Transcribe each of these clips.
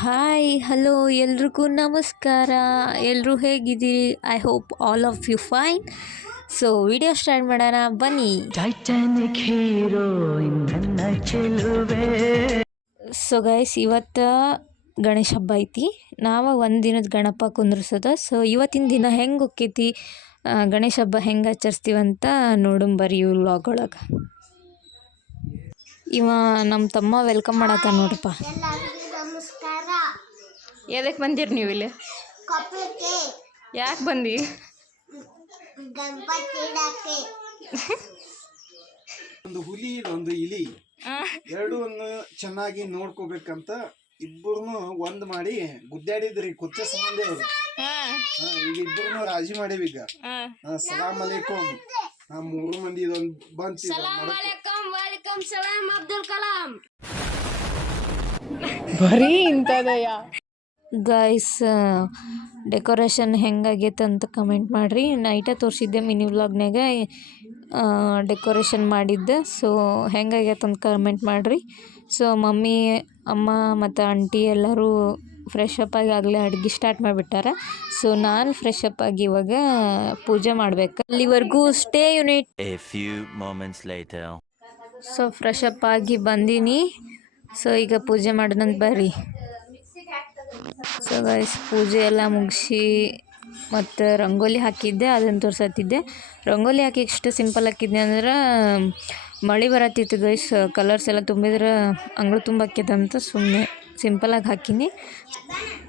Hi hello ಎಲ್ರಿಗೂ ನಮಸ್ಕಾರ. ಎಲ್ಲರೂ ಹೇಗಿದ್ದೀರಿ? I hope all of you fine. So video start ಮಾಡೋಣ ಬನ್ನಿ. ಟೈಟಾನಿಕ್ ಹೀರೋ ನನ್ನ ಚೆಲುವೆ. ಸೊ ಗೈಸ್, ಇವತ್ತು ಗಣೇಶ ಹಬ್ಬ ಐತಿ. ನಾವು ಒಂದು ದಿನದ ಗಣಪ ಕುಂದ್ರಿಸೋದ. ಸೊ ಇವತ್ತಿನ ದಿನ ಹೆಂಗೆ ಹೋಕ್ಕೈತಿ, ಗಣೇಶ ಹಬ್ಬ ಹೆಂಗೆ ಆಚರಿಸ್ತೀವಂತ ನೋಡುಂಬರಿ ಇವ್ ವ್ಲಾಗ್ ಒಳಗೆ. ಇವ ನಮ್ಮ ತಮ್ಮ ವೆಲ್ಕಮ್ ಮಾಡತ್ತ ನೋಡ್ರಪ್ಪ. ಎದಕ್ಕೆ ಬಂದಿರಿ ನೀವು ಇಲ್ಲಿ? ಯಾಕೆ ಬಂದಿ? ಒಂದು ಹುಲಿ ಒಂದು ಇಲಿ ಎರಡೂ ಚೆನ್ನಾಗಿ ನೋಡ್ಕೋಬೇಕಂತ ಇಬ್ಬರನ್ನು ಒಂದ್ ಮಾಡಿ ಗುದ್ದಾಡಿದ್ರಿ ಕೊಚ್ಚ ಸಂಬಂಧ ಅವ್ರು. ಈಗ ಇಬ್ಬರನ್ನು ರಾಜಿ ಮಾಡೀವಿ. ಈಗ ಸಲಾಮ್ ಅಲೈಕುಮ್. ಮೂರು ಮಂದಿ ಇದೊಂದು ಬಂತ ಬರೀ ಇಂಥದಯ್ಯ. ಗೈಸ್, ಡೆಕೋರೇಷನ್ ಹೆಂಗಾಗೈತೆ ಅಂತ ಕಮೆಂಟ್ ಮಾಡಿರಿ. ನೈಟೇ ತೋರಿಸಿದ್ದೆ ಮಿನಿ ವ್ಲಾಗ್ನಾಗ ಡೆಕೋರೇಷನ್ ಮಾಡಿದ್ದೆ. ಸೊ ಹೆಂಗಾಗೈತೆ ಅಂತ ಕಮೆಂಟ್ ಮಾಡಿರಿ. ಸೊ ಮಮ್ಮಿ, ಅಮ್ಮ ಮತ್ತು ಆಂಟಿ ಎಲ್ಲರೂ ಫ್ರೆಶ್ ಅಪ್ ಆಗಿ ಆಗಲೇ ಅಡುಗೆ ಸ್ಟಾರ್ಟ್ ಮಾಡಿಬಿಟ್ಟಾರ. ಸೊ ನಾನು ಫ್ರೆಶ್ ಅಪ್ ಆಗಿ ಇವಾಗ ಪೂಜೆ ಮಾಡಬೇಕು. ಅಲ್ಲಿವರೆಗೂ stay unit. So fresh up ಆಗಿ ಬಂದೀನಿ. ಸೊ ಈಗ ಪೂಜೆ ಮಾಡೋಣಂತ ಬರ್ರಿ. ಸೊ ಗೈಸ್, ಪೂಜೆ ಎಲ್ಲ ಮುಗಿಸಿ ಮತ್ತು ರಂಗೋಲಿ ಹಾಕಿದ್ದೆ, ಅದನ್ನು ತೋರ್ಸತ್ತಿದ್ದೆ. ರಂಗೋಲಿ ಹಾಕಿ ಇಷ್ಟು ಸಿಂಪಲ್ ಹಾಕಿದ್ದೆ ಅಂದ್ರೆ ಮಳೆ ಬರತ್ತಿತ್ತು ಗೈಸ್. ಕಲರ್ಸ್ ಎಲ್ಲ ತುಂಬಿದ್ರೆ ಅಂಗಳು ತುಂಬಾಕೈತಂತ ಸುಮ್ಮನೆ ಸಿಂಪಲಾಗಿ ಹಾಕೀನಿ.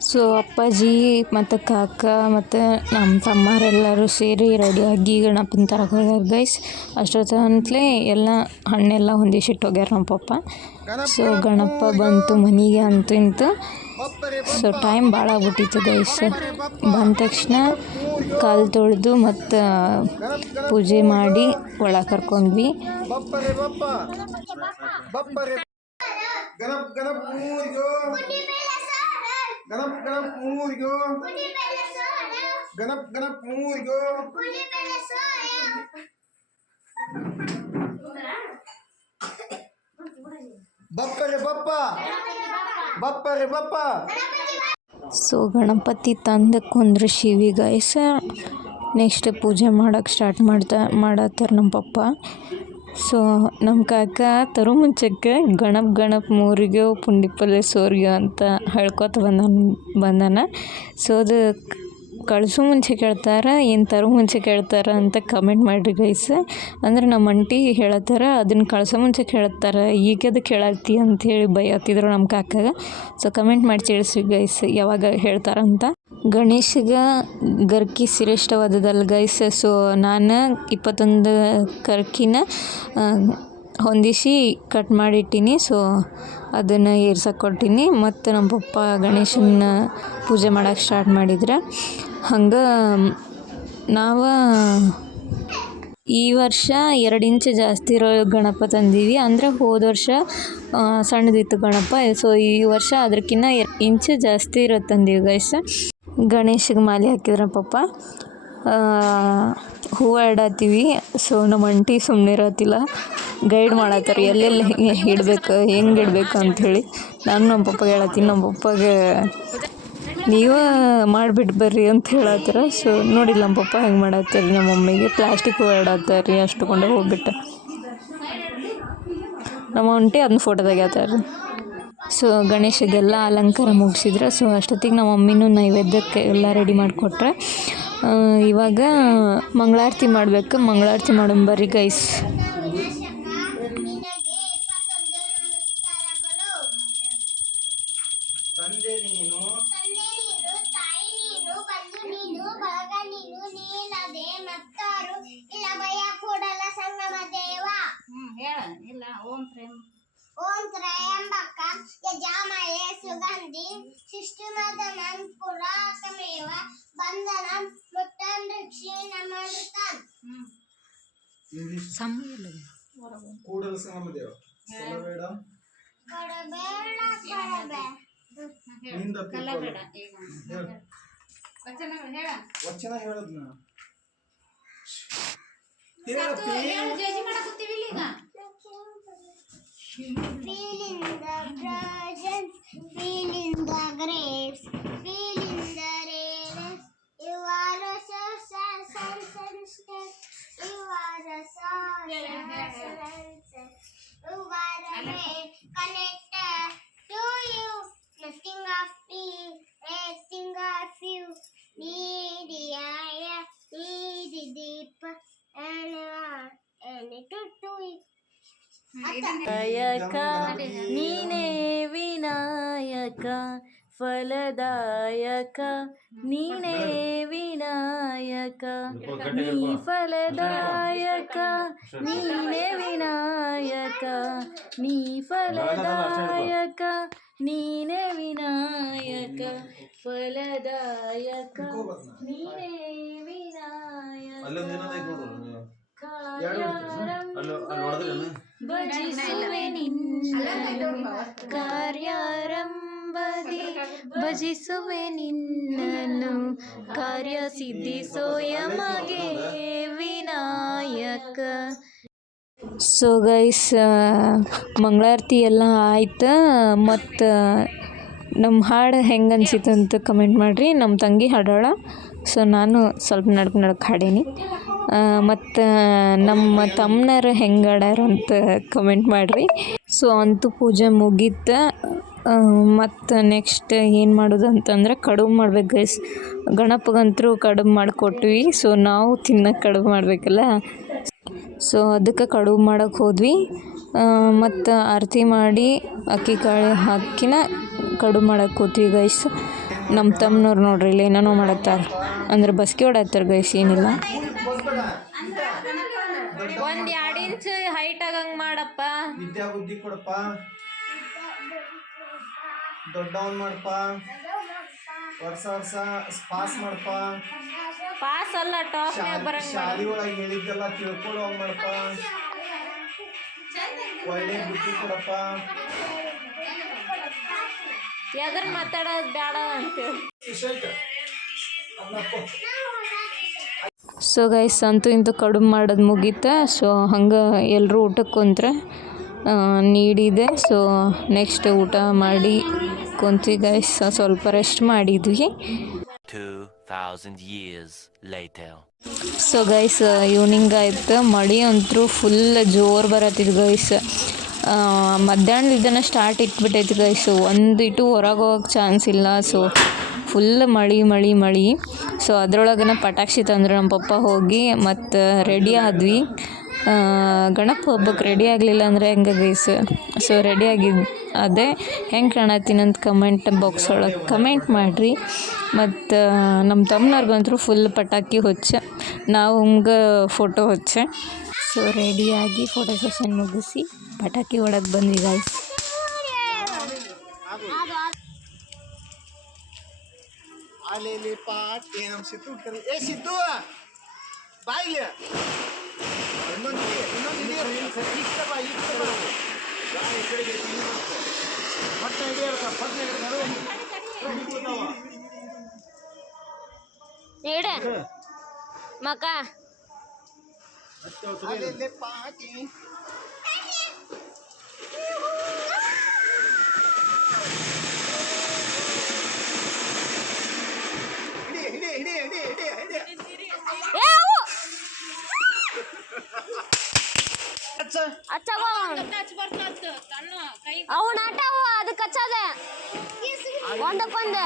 ಸೊ ಅಪ್ಪಾಜಿ ಮತ್ತು ಕಾಕ ಮತ್ತು ನಮ್ಮ ತಮ್ಮರೆಲ್ಲರೂ ಸೇರಿ ರೆಡಿಯಾಗಿ ಗಣಪನ ತರಕ್ಕೆ ಹೋಗ್ಯಾರ ಗೈಸ್. ಅಷ್ಟೊತ್ತಂತಲೇ ಎಲ್ಲ ಹಣ್ಣೆಲ್ಲ ಹೊಂದಿಸಿಟ್ಟು ಹೋಗ್ಯಾರ ನಮ್ಮ ಪಪ್ಪ. ಸೊ ಗಣಪ ಬಂತು ಮನೆಗೆ ಅಂತೂ ಇಂತು. ಸೊ ಟೈಮ್ ಭಾಳ ಆಗ್ಬಿಟ್ಟಿತ್ತು ಗೈಸ್. ಬಂದ ತಕ್ಷಣ ಕಾಲು ತೊಳೆದು ಮತ್ತು ಪೂಜೆ ಮಾಡಿ ಒಳಗೆ ಕರ್ಕೊಂಡ್ವಿ. ಸೊ ಗಣಪತಿ ತಂದು ಕುಂದ್ರಿಸಿವಿ ಗೈಸ್. ನೆಕ್ಸ್ಟ್ ಪೂಜೆ ಮಾಡೋಕ್ಕೆ ಸ್ಟಾರ್ಟ್ ಮಾಡತ್ತಾರ ನಮ್ಮ ಪಪ್ಪ. ಸೊ ನಮ್ಮ ಕಾಕ ತರು ಮುಂಚೆಕ್ಕೆ ಗಣಪ್ ಮೂರಿಗೋ ಪುಂಡಿ ಪಲ್ಲೆ ಸೋರಿಗೋ ಅಂತ ಹೇಳ್ಕೊತ ಬಂದಾನ. ಸೊ ಅದು ಕಳಿಸೋ ಮುಂಚೆ ಕೇಳ್ತಾರೆ ಏನು ತರೋ ಮುಂಚೆ ಕೇಳ್ತಾರೆ ಅಂತ ಕಮೆಂಟ್ ಮಾಡಿರಿ ಗೈಸ್. ಅಂದ್ರೆ ನಮ್ಮ ಅಂಟಿ ಹೇಳತ್ತಾರ ಅದನ್ನು ಕಳ್ಸೋ ಮುಂಚೆ ಕೇಳ್ತಾರೆ, ಈಗ ಅದಕ್ಕೆ ಹೇಳತ್ತಿ ಅಂಥೇಳಿ ಬೈಯತ್ತಿದ್ರು ನಮ್ಮ ಕಾಕಾಗ. ಸೊ ಕಮೆಂಟ್ ಮಾಡಿ ತಿಳಿಸ್ರಿ ಗೈಸ್ ಯಾವಾಗ ಹೇಳ್ತಾರಂತ. ಗಣೇಶಗೆ ಗರ್ಕಿ ಶ್ರೇಷ್ಠವಾದದಲ್ಲ ಗೈಸ್. ಸೊ ನಾನು 21 ಗರ್ಕಿನ ಹೊಂದಿಸಿ ಕಟ್ ಮಾಡಿಟ್ಟೀನಿ. ಸೊ ಅದನ್ನು ಏರ್ಸಕ್ಕೆ ಕೊಟ್ಟೀನಿ. ಮತ್ತು ನಮ್ಮ ಪಪ್ಪ ಗಣೇಶನ ಪೂಜೆ ಮಾಡೋಕ್ಕೆ ಸ್ಟಾರ್ಟ್ ಮಾಡಿದ್ರೆ ಹಂಗೆ ನಾವು ಈ ವರ್ಷ 2 ಇಂಚ್ ಜಾಸ್ತಿ ಇರೋ ಗಣಪ ತಂದೀವಿ. ಅಂದರೆ ಹೋದ ವರ್ಷ ಸಣ್ಣದಿತ್ತು ಗಣಪ. ಸೊ ಈ ವರ್ಷ ಅದಕ್ಕಿಂತ 2 ಇಂಚ್ ಜಾಸ್ತಿ ಇರೋ ತಂದೀವಿ ಗೈಸ್. ಗಣೇಶಗೆ ಮಾಲೆ ಹಾಕಿದ್ರ ಪಪ್ಪ, ಹೂವು ಇಡತ್ತೀವಿ. ಸೊ ನಮ್ಮ ಅಂಟಿ ಸುಮ್ಮನೆ ಇರತ್ತಿಲ್ಲ, ಗೈಡ್ ಮಾಡತ್ತಾರೆ ಎಲ್ಲೆಲ್ಲಿ ಇಡಬೇಕು ಹೆಂಗೆ ಇಡಬೇಕು ಅಂಥೇಳಿ. ನಾನು ನಮ್ಮ ಪಪ್ಪಗೆ ಹೇಳತ್ತೀನಿ, ನಮ್ಮ ಪಪ್ಪಗೆ ನೀವೇ ಮಾಡಿಬಿಟ್ಟು ಬರ್ರಿ ಅಂತ ಹೇಳತ್ತಾರೆ. ಸೊ ನೋಡಿಲ್ಲ ನಮ್ಮ ಪಪ್ಪ ಹೆಂಗೆ ಮಾಡತ್ತಾರೆ. ನಮ್ಮ ಮಮ್ಮಿಗೆ ಪ್ಲಾಸ್ಟಿಕ್ ಹೂವು ಇಡತ್ತಾರೆ ಅಷ್ಟು ಕೊಂಡೆ ಹೋಗ್ಬಿಟ್ಟು. ನಮ್ಮ ಅಂಟಿ ಅದನ್ನ ಫೋಟೋ ತೆಗಿತಾರೆ. ಸೊ ಗಣೇಶಗೆಲ್ಲ ಅಲಂಕಾರ ಮುಗಿಸಿದ್ರೆ. ಸೊ ಅಷ್ಟೊತ್ತಿಗೆ ನಮ್ಮ ಮಮ್ಮಿನೂ ನೈವೇದ್ಯಕ್ಕೆ ಎಲ್ಲ ರೆಡಿ ಮಾಡಿಕೊಟ್ರೆ. ಇವಾಗ ಮಂಗಳಾರತಿ ಮಾಡಬೇಕು. ಮಂಗಳಾರತಿ ಮಾಡೋಂಬರ್ರಿ ಗೈಸ್. ತಂದೆ ನೀನು, ತಾಯಿ ನೀನು, ಬಂಧು ನೀನು, ಬಳಗ ನೀನು, ನೀನದೆ ಮತ್ತಾರು ಇಲ್ಲ ಭಯ ಕೂಡಲ ಸಂಗಮ ದೇವ. ಇಲ್ಲ ಓಂ ತ್ರಯಂಬಕ ಯಜಾಮಯೇ ಸುಗಂಧಿ ಶಿಷ್ಟುಮದನಂ ಪುರಾತಮೇವ ಬಂಧನಂ ಮುಟ್ಟಂ ಋಕ್ಷಿ ನಮೃತಂ. ಕೂಡಲ ಸಂಗಮ ದೇವ ಕೊಡಬೇಡ ವಚನ ಹೇಳದ್ನ Feel in the presence, feel in the ನಾಯಕ ನೀನೇ ವಿನಾಯಕ ಫಲದಾಯಕ ನೀನೇ ವಿನಾಯಕ ನೀ ಫಲದಾಯಕ ನೀನೇ ವಿನಾಯಕ ನೀ ಫಲದಾಯಕ ನೀನೇ ವಿನಾಯಕ ಫಲದಾಯಕ ನೀನೇ ಭಜಿಸುವೆ ನಿನ್ನನು ಕಾರ್ಯಾರಂಭದಿ ಭಜಿಸುವೆ ನಿನ್ನನು ಕಾರ್ಯ ಸಿದ್ಧಿಸೋಯ ಮಗೆ ವಿನಾಯಕ. ಸೊ ಗೈಸ್, ಮಂಗಳಾರತಿ ಎಲ್ಲ ಆಯ್ತು. ಮತ್ತು ನಮ್ಮ ಹಾಡು ಹೆಂಗೆ ಅನ್ಸಿತ್ತು ಅಂತ ಕಮೆಂಟ್ ಮಾಡಿರಿ. ನಮ್ಮ ತಂಗಿ ಹಾಡೋಳ, ಸೊ ನಾನು ಸ್ವಲ್ಪ ನಡ್ಕ ಹಾಡೀನಿ. ಮತ್ತು ನಮ್ಮ ತಮ್ಮನರು ಹೆಂಗೆ ಹಾಡ್ಯಾರ ಅಂತ ಕಮೆಂಟ್ ಮಾಡಿರಿ. ಸೊ ಅಂತೂ ಪೂಜೆ ಮುಗೀತು. ಮತ್ತು ನೆಕ್ಸ್ಟ್ ಏನು ಮಾಡೋದು ಅಂತಂದ್ರೆ ಕಡುಬು ಮಾಡ್ಬೇಕು ಗೈಸ್. ಗಣಪಗಂತರೂ ಕಡುಬು ಮಾಡಿಕೊಟ್ವಿ. ಸೊ ನಾವು ತಿನ್ನೋಕೆ ಕಡುಬು ಮಾಡಬೇಕಲ್ಲ, ಸೊ ಅದಕ್ಕೆ ಕಡುಬು ಮಾಡೋಕ್ಕೆ ಹೋದ್ವಿ. ಮತ್ತು ಆರತಿ ಮಾಡಿ ಅಕ್ಕಿ ಕಾಳು ಹಾಕಿನ ಕಡುಬು ಮಾಡಕ್ಕೆ ಕೂತ್ವಿ ಗೈಸ್. ನಮ್ಮ ತಮ್ಮನವ್ರು ನೋಡ್ರಿ ಇಲ್ಲಿ ಏನೇನೋ ಮಾಡತ್ತಾರ, ಅಂದ್ರೆ ಬಸ್ಗೆ ಹೊಡತ್ತಾರ ಗೈಸ್, ಏನಿಲ್ಲ. 1-2 ಇಂಚ್ ಹೈಟ್ ಆಗಂಗೆ ಮಾಡಪ್ಪ. ವಿದ್ಯಾ ಬುದ್ಧಿ ಕೊಡಪ್ಪ, ದೊಡ್ಡವನ್ ಮಾಡಪ್ಪ, ವರ್ಷ ಪಾಸ್ ಮಾಡಪ್ಪ. ಪಾಸ್ ಅಲ್ಲ, ಟಾಪ್ ಬರಂಗ ಶಾಲಿ ಒಳಗೆ ಹೇಳಿದ್ದೆಲ್ಲ ತಿಳ್ಕೊಳ್ಳೋ ಮಾಡಪ್ಪ. ಒಳ್ಳೆ ಬುದ್ಧಿ ಕೊಡಪ್ಪ. ಎದ್ರ ಮಾತಾಡೋದು ಬೇಡ ಅಂತೇಳಿ. ಸೊ ಗೈಸ್, ಅಂತೂ ಇಂತೂ ಕಡುಬು ಮಾಡೋದು ಮುಗೀತು. ಸೊ ಹಂಗೆ ಎಲ್ಲರೂ ಊಟಕ್ಕೆ ಕುಂತ್ರೆ ನೀಡಿದೆ. ಸೊ ನೆಕ್ಸ್ಟ್ ಊಟ ಮಾಡಿ ಕುಂತ್ವಿ ಗೈಸ್. ಸ್ವಲ್ಪ ರೆಸ್ಟ್ ಮಾಡಿದ್ವಿ. 2000 years later. So guys, evening ಆಯ್ತು. ಮಳೆ ಅಂತೂ ಫುಲ್ ಜೋರು ಬರತ್ತಿದ್ದು ಗೈಸ್. ಮಧ್ಯಾಹ್ನದಿಂದನೇ ಸ್ಟಾರ್ಟ್ ಇಟ್ಬಿಟ್ಟೈತಿ ಗೈಸ್. ಒಂದಿಟ್ಟು ಹೊರಗೆ ಹೋಗೋಕ್ಕೆ ಚಾನ್ಸ್ ಇಲ್ಲ. ಸೊ ಫುಲ್ ಮಳೆ. ಸೊ ಅದ್ರೊಳಗನ ಪಟಾಕ್ಷಿ ತಂದ್ರೆ ನಮ್ಮ ಪಪ್ಪ ಹೋಗಿ ಮತ್ತು ರೆಡಿ ಆದ್ವಿ. ಗಣಪ ಹಬ್ಬಕ್ಕೆ ರೆಡಿ ಆಗಲಿಲ್ಲ ಅಂದರೆ ಹೆಂಗೆ ಗೈಸ್. ಸೊ ಅದೇ ಹೆಂಗೆ ಕಾಣತ್ತೀನಿ ಅಂತ ಕಮೆಂಟ್ ಬಾಕ್ಸ್ ಒಳಗೆ ಕಮೆಂಟ್ ಮಾಡಿರಿ. ಮತ್ತು ನಮ್ಮ ತಮ್ಮನವ್ರಿಗಂತೂ ಫುಲ್ ಪಟಾಕಿ ಹೊಚ್ಚ, ನಾವು ಹಂಗೆ ಫೋಟೋ ಹೊಚ್ಚೆ. ಸೊ ರೆಡಿಯಾಗಿ ಫೋಟೋ ಸೆಷನ್ ಮುಗಿಸಿ ಪಟಾಕಿ ಹೊಡಕ್ಕೆ ಬಂದ್ವಿ ಗೈಸ್. ಅಲೆಲೆ ಪಾಟ್ ಏನಮ್ಮ ಸಿದ್ದು ಕರಿ. ಏ ಸಿದ್ದು ಬಾಯಿಲೆ ಇನ್ನೊಂದು ಇಷ್ಟ ಬಾ ಈ ಕಡೆಗೆ ಮತ್ತೆ ಇಡ ಮಕ ಅಲೆಲೆ ಪಾಟಿ. ಅವು ನಾಟವು ಅದಕ್ಕೆ ಹಚ್ಚದ ಒಂದಕ್ಕೊಂದು.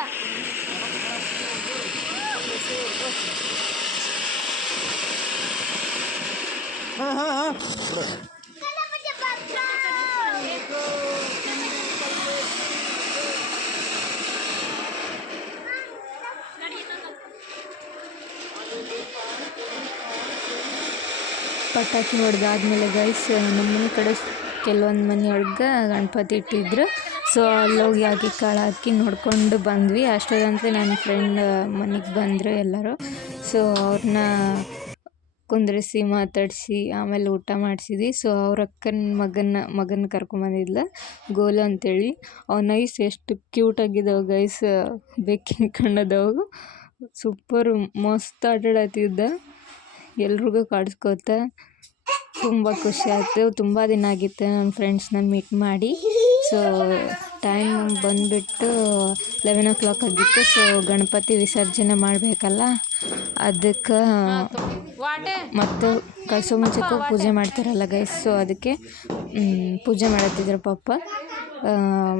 ಪಟಾಕಿ ಹೊಡೆದಾದ್ಮೇಲೆ ಗೈಸ್, ನಮ್ಮ ಮನೆ ಕಡೆ ಕೆಲವೊಂದು ಮನೆಯೊಳಗೆ ಗಣಪತಿ ಇಟ್ಟಿದ್ರು. ಸೊ ಅಲ್ಲೋಗಿ ಹಾಕಿ ಕಾಳು ಹಾಕಿ ನೋಡ್ಕೊಂಡು ಬಂದ್ವಿ. ಅಷ್ಟೊಂದಂತೆ ನನ್ನ ಫ್ರೆಂಡ್ ಮನೆಗೆ ಬಂದರು ಎಲ್ಲರೂ. ಸೊ ಅವ್ರನ್ನ ಕುಂದ್ರಿಸಿ ಮಾತಾಡಿಸಿ ಆಮೇಲೆ ಊಟ ಮಾಡಿಸಿದ್ವಿ. ಸೊ ಅವ್ರ ಅಕ್ಕನ ಮಗನ ಕರ್ಕೊಂಬಂದಿದ್ಲ, ಗೋಲು ಅಂತೇಳಿ. ಅವ್ನ ಐಸ್ ಎಷ್ಟು ಕ್ಯೂಟಾಗಿದ್ದಾವೆ ಗೈಸ್, ಬೆಕ್ಕಿನ ಕಣ್ಣದವು. ಸೂಪರ್ ಮಸ್ತ್ ಆಟಾಡತ್ತಿದ್ದ, ಎಲ್ರಿಗೂ ಕಾಡಿಸ್ಕೋತ. ತುಂಬ ಖುಷಿ ಆಯಿತು. ತುಂಬ ದಿನ ಆಗಿತ್ತು ನನ್ನ ಫ್ರೆಂಡ್ಸ್ನ ಮೀಟ್ ಮಾಡಿ. ಸೊ ಟೈಮ್ ಬಂದುಬಿಟ್ಟು 11 o'clock ಆಗಿತ್ತು. ಸೊ ಗಣಪತಿ ವಿಸರ್ಜನೆ ಮಾಡಬೇಕಲ್ಲ, ಅದಕ್ಕೆ ಮತ್ತು ಕಳಿಸೋ ಮುಂಚೆಗೂ ಪೂಜೆ ಮಾಡ್ತಾರಲ್ಲ ಗೈಸ್. ಸೊ ಅದಕ್ಕೆ ಪೂಜೆ ಮಾಡತ್ತಿದ್ರು ಪಪ್ಪ.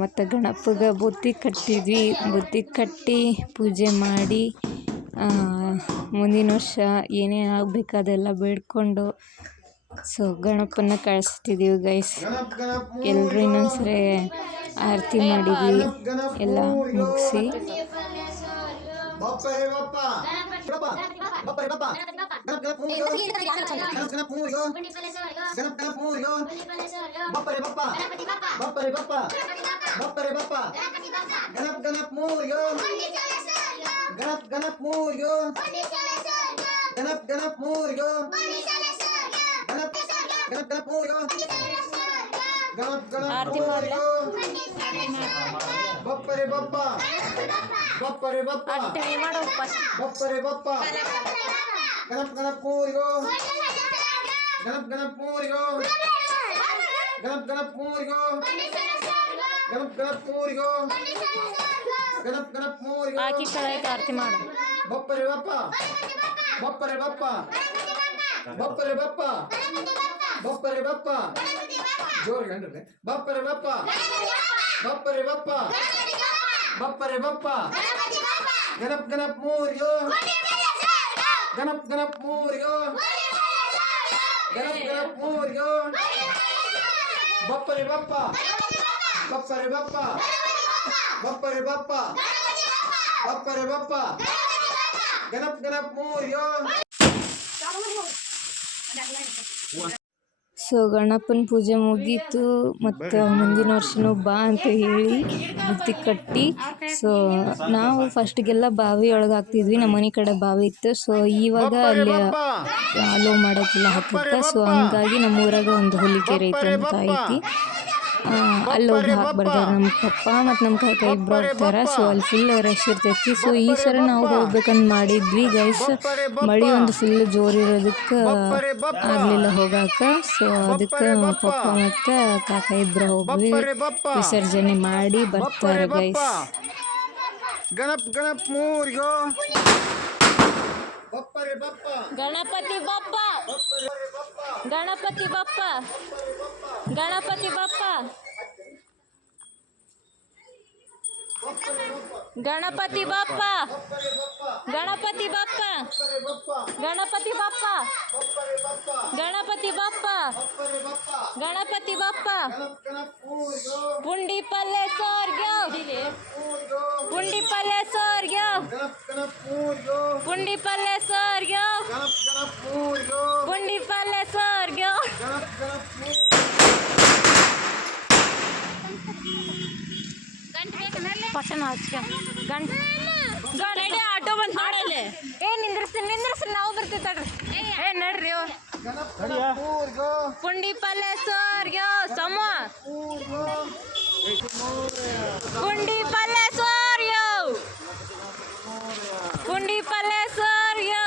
ಮತ್ತು ಗಣಪಗೆ ಬುತ್ತಿ ಕಟ್ಟಿದ್ವಿ. ಬುತ್ತಿ ಕಟ್ಟಿ ಪೂಜೆ ಮಾಡಿ ಮುಂದಿನ ವರ್ಷ ಏನೇ ಆಗಬೇಕು ಅದೆಲ್ಲ ಬೇಡ್ಕೊಂಡು ಸೊ ಗಣಪನ ಕಳಿಸ್ತಿದ್ದೀವಿ ಗೈಸ್. ಗಣಪ್ ಗಣಪ್ ಎಲ್ಲರೂ ಇನ್ನೊಂದ್ಸರಿ ಆರತಿ ಮಾಡಿದ್ವಿ ಎಲ್ಲ ಮುಗಿಸಿ. ಬಪ್ಪ ರೇ ಬಪ್ಪ ಬಪ್ಪ ಬಪ್ಪ ರೇ ಬಪ್ಪ ಗಣಪ್ ಗಣಪ್ ಮೂರ್ಗೋ ಗಣಪ್ ಗಣಪ್ ಮೂರ್ಗೋ ಗಣಪ್ ಗಣಪ್ ಮೂರ್ಗೋ ಬಪ್ಪ ರೇ ಬಪ್ಪ ಬಪ್ಪ ರೇ ಬಪ್ಪ ಬಪ್ಪ ರೇ ಬಪ್ಪ ಗಣಪ್ ಗಣಪ್ ಮೂರ್ಗೋ ಗಣಪ್ ಗಣಪ್ ಮೂರ್ಗೋ ಗಣಪ್ ಗಣಪ್ ಮೂರ್ಗೋ ಗಣಪ್ ಗಣಪ್ ಗಣಪ್ ಮೂರ್ಗೋ ಗಣಪ್ ಗಣಪ್ ಮೂರ್ಗೋ ಬಪ್ಪ ರೇ ಬಪ್ಪ ಬಪ್ಪ ರೇ ಬಪ್ಪ ಬಪ್ಪ ರೇ ಬಪ್ಪ ಗಣಪ್ ಗಣಪ್ ಮೂರ್ಗೋ ಗಣಪ್ ಗಣಪ್ ಮೂರ್ಗೋ ಗಣಪ್ ಗಣಪ್ ಮೂರ್ಗೋ ಗಣಪ್ ಗಣಪ್ ಮೂರ್ಗೋ ಗಣಪ್ ಗಣಪ್ ಮೂರ್ಗೋ ಆರತಿ ಮಾಡು. ಬಪ್ಪ ರೇ ಬಪ್ಪ ಬಪ್ಪ ರೇ ಬಪ್ಪ ಬಪ್ಪ ರೇ ಬಪ್ಪ ಬಪ್ಪ ರೇ ಬಪ್ಪ ಜೋರ್ ಗಂಡ್ರೆ ಬಪ್ಪ ರೇ ಬಪ್ಪ ಬಪ್ಪ ರೇ ಬಪ್ಪ ಬಪ್ಪ ರೇ ಬಪ್ಪ ಗಣಪ್ ಗಣಪ್ ಮೂರ್ಗೋ ಗಣಪ್ ಗಣಪ್ ಮೂರ್ಗೋ ಗಣಪ್ ಗಣಪ್ ಮೂರ್ಗೋ ಬಪ್ಪ ರೇ ಬಪ್ಪ ಬಪ್ಪ ರೇ ಬಪ್ಪ ಬಪ್ಪ ರೇ ಬಪ್ಪ ಬಪ್ಪ ರೇ ಬಪ್ಪ ಗಣಪ್ ಗಣಪ್ ಮೂರ್ಗೋ. ಸೊ ಗಣಪನ ಪೂಜೆ ಮುಗೀತು. ಮತ್ತು ಮುಂದಿನ ವರ್ಷನೂ ಬಾ ಅಂತ ಹೇಳಿ ಬುತ್ತಿ ಕಟ್ಟಿ. ಸೊ ನಾವು ಫಸ್ಟಿಗೆಲ್ಲ ಬಾವಿ ಒಳಗೆ ಹಾಕ್ತಿದ್ವಿ, ನಮ್ಮ ಮನೆ ಕಡೆ ಬಾವಿ ಇತ್ತು. ಸೊ ಇವಾಗ ಅಲ್ಲಿ ಅಲೋ ಮಾಡೋಕ್ಕಿಲ್ಲ ಹಾಕಕ್ಕೆ. ಸೊ ಹಂಗಾಗಿ ನಮ್ಮ ಊರಾಗ ಒಂದು ಹುಲಿಕೆರೆ ಐತೆ ಅಂತ ಐತಿ, ಅಲ್ಲಿ ಹೋಗಿ ಹಾಕ್ಬಾರ್ದಾರ. ನಮ್ಮ ಪಪ್ಪ ಮತ್ತು ನಮ್ಮ ಕಾಕ ಇಬ್ಬರು ಹೋಗ್ತಾರೆ. ಸೊ ಅಲ್ಲಿ ಫುಲ್ ರಶ್ ಇರ್ತೈತಿ. ಸೊ ಈ ಸಲ ನಾವು ಹೋಗ್ಬೇಕಂತ ಮಾಡಿದ್ವಿ ಗೈಸ್. ಮಳೆ ಒಂದು ಫುಲ್ ಜೋರು ಇರೋದಕ್ಕೆ ಆಗಲಿಲ್ಲ ಹೋಗಾಕ. ಸೊ ಅದಕ್ಕೆ ಪಪ್ಪ ಮತ್ತು ಕಾಕ ಇಬ್ಬರು ಹೋಗಿ ವಿಸರ್ಜನೆ ಮಾಡಿ ಬರ್ತಾರೆ ಗೈಸ್. ಗಣಪ್ ಗಣಪ್ ಮೂರ್ಗೋ ಬಪ್ಪ ರೇ ಬಪ್ಪ ಗಣಪತಿ ಬಪ್ಪ ಗಣಪತಿ ಬಪ್ಪ ಗಣಪತಿ ಬಪ್ಪ ಗಣಪತಿ ಬಪ್ಪ ಗಣಪತಿ ಬಪ್ಪ ಗಣಪತಿ ಬಪ್ಪ ಗಣಪತಿ ಬಪ್ಪ ಗಣಪತಿ ಬಪ್ಪ ಪುಂಡಿ ಪಲ್ಲೆ ಸೋರ್ಗ್ಯೋ ಪುಂಡಿ ಪಲ್ಲೆ ಸೋರ್ಗ್ಯೋ ಪುಂಡಿ ಪಲ್ಲೆ ಸೋರ್ಗ್ಯೋ ಪುಂಡಿ ಪಲ್ಲೆ ಸೋರ್ಗ್ಯೋ. ಪಟ್ಟಣ ಹಚ್ಕ ಗಂಟೆ ಆಟೋ ಬಂದು ಮಾಡಲ್ಲ. ನಿಂದ್ರಸ್ರಿ ನಾವು ಬರ್ತೀವಿ ತಡ್ರಿ. ನಡ್ರಿ ಪುಂಡಿ ಪಲ್ಲೆ ಸೋರ್ಗ್ಯೋ ಸಮ ಪುಂಡಿ ಪಲ್ಲೆ ಸೋರ್ಯೋ ಪುಂಡಿ ಪಲ್ಲೆ ಸೋರ್ಯೋ.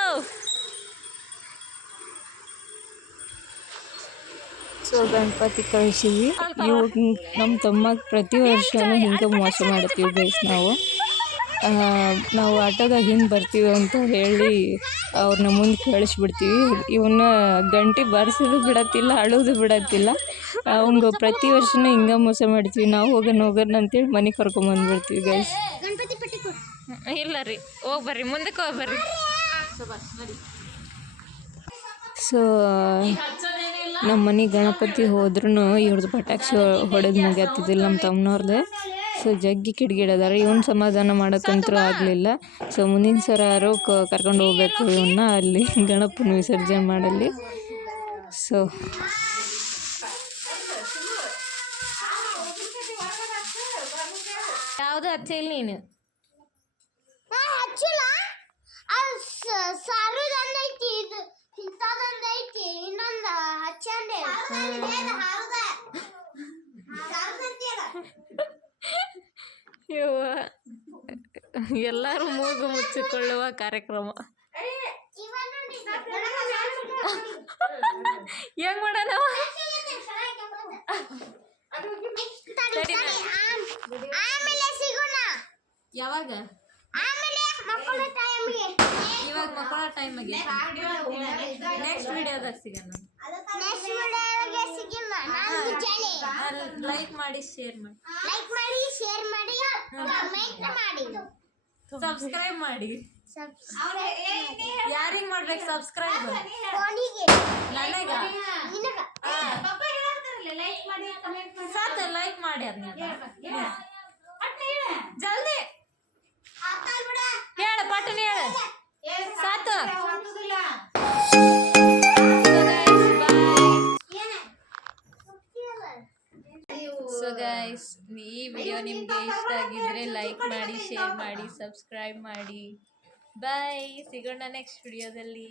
ಸೊ ಗಣಪತಿ ಕಳಿಸಿದ್ವಿ. ಇವಾಗ ನಮ್ಮ ತಮ್ಮಗೆ ಪ್ರತಿ ವರ್ಷವೂ ಹಿಂಗೆ ಮೋಸ ಮಾಡ್ತೀವಿ ಗೈಸ್. ನಾವು ಆಟೋದಾಗ ಹಿಂದೆ ಬರ್ತೀವಿ ಅಂತ ಹೇಳಿ ಅವ್ರನ್ನ ಮುಂದೆ ಕಳಿಸ್ಬಿಡ್ತೀವಿ. ಇವನ್ನ ಗಂಟೆ ಬಾರಿಸೋದು ಬಿಡತ್ತಿಲ್ಲ, ಅಳೋದು ಬಿಡತ್ತಿಲ್ಲ. ಅವಂಗೆ ಪ್ರತಿ ವರ್ಷವೂ ಹಿಂಗೆ ಮೋಸ ಮಾಡ್ತೀವಿ. ನಾವು ಹೋಗೋಣ ಅಂತೇಳಿ ಮನೆಗೆ ಕರ್ಕೊಂಬಂದ್ಬಿಡ್ತೀವಿ ಗೈಸ್. ಇಲ್ಲ ರೀ, ಹೋಗ್ಬರ್ರಿ, ಮುಂದಕ್ಕೆ ಹೋಗ್ಬರ್ರಿ. ಸೊ ನಮ್ಮ ಮನೆ ಗಣಪತಿ ಹೋದ್ರೂ ಇವ್ರದ್ದು ಪಟಾಕ್ಷಿ ಹೊಡೆದು ಮುಗಿಯತ್ತಿದ್ದಿಲ್ಲ ನಮ್ಮ ತಮ್ಮನವ್ರದ್ದು. ಸೊ ಜಗ್ಗಿ ಕಿಡಿಗಿಡದಾರ. ಇವನ್ ಸಮಾಧಾನ ಮಾಡೋಕ್ಕಂತೂ ಆಗಲಿಲ್ಲ. ಸೊ ಮುಂದಿನ ಸರ ಯಾರೋ ಕರ್ಕೊಂಡು ಹೋಗ್ಬೇಕು ಇವನ್ನ ಅಲ್ಲಿ ಗಣಪನ ವಿಸರ್ಜನೆ ಮಾಡಲ್ಲಿ. ಸೊ ಯಾವುದು ಹಚ್ಚ ಇಲ್ಲ ನೀನು ಎಲ್ಲರೂ ಮೂಗು ಮುಚ್ಚಿಕೊಳ್ಳುವ ಕಾರ್ಯಕ್ರಮ. ಹೆಂಗ್ ಮಾಡೋಣ? ಯಾವಾಗ? ಇವಾಗ ಮಕ್ಕಳ ಟೈಮಿಗೆ ನೆಕ್ಸ್ಟ್ ವಿಡಿಯೋದಾಗ ಸಿಗೋಣ. ಲೈಕ್ ಮಾಡಿ ಶೇರ್ ಮಾಡಿ ಸಬ್ಸ್ಕ್ರೈಬ್ ಮಾಡಿ. ಯಾರಿಗೆ ಮಾಡ್ಬೇಕು ಸಬ್ಸ್ಕ್ರೈಬ್ ನನಗ ಸಾತ ಲೈಕ್ ಮಾಡಿ ಅದನ್ನ ಜಲ್ದಿ ಹೇಳ ಪಟ್ಟಣ ಹೇಳ ಸಾತ ಸೊ ಗೈಸ್ ಈ ವಿಡಿಯೋ ನಿಮಗೆ ಇಷ್ಟ ಆಗಿದ್ರೆ ಲೈಕ್ ಮಾಡಿ ಶೇರ್ ಮಾಡಿ ಸಬ್ಸ್ಕ್ರೈಬ್ ಮಾಡಿ ಬಾಯ್ ಸಿಗೋಣ ನೆಕ್ಸ್ಟ್ ವಿಡಿಯೋದಲ್ಲಿ